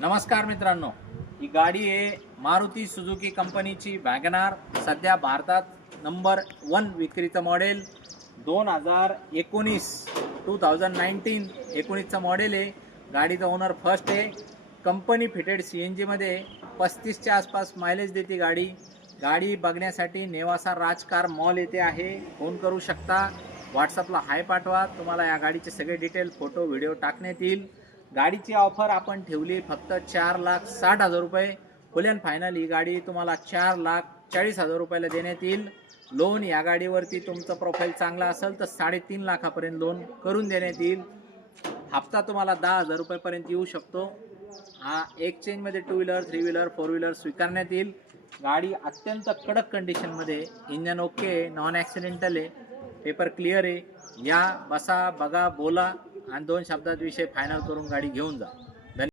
नमस्कार मित्रांनो, ही गाडी आहे मारुती सुझुकी कंपनीची वॅगनार. सध्या भारतात नंबर 1 विक्रीचं मॉडेल 2019 19चं मॉडेल आहे. गाडीचा ओनर फर्स्ट आहे. कंपनी फिटेड CNG मध्ये 35च्या आसपास मायलेज देते गाडी. गाडी बघण्यासाठी नेवासा राजकार मॉल येथे आहे. फोन करू शकता, व्हॉट्सअपला हाय पाठवा. तुम्हाला या गाडीचे सगळे डिटेल फोटो व्हिडिओ टाकण्यात येईल. गाडीची ऑफर आपण ठेवली फक्त 4,60,000 रुपये. फुल अँड फायनल ही गाडी तुम्हाला 4,40,000 रुपयाला देण्यात येईल. लोन या गाडीवरती तुमचं प्रोफाईल चांगला असेल तर 3.5 लाखापर्यंत लोन करून देण्यात येईल. हप्ता तुम्हाला 10,000 रुपयापर्यंत येऊ शकतो. हा एक्सचेंजमध्ये 2 व्हीलर 3 व्हीलर 4 व्हीलर स्वीकारण्यात येईल. गाडी अत्यंत कडक कंडिशनमध्ये, इंजन ओके, नॉन ॲक्सिडेंटल आहे, पेपर क्लिअर आहे. या, बसा, बघा, बोला आणि 2 शब्दात विषय फायनल करून गाडी घेऊन जा.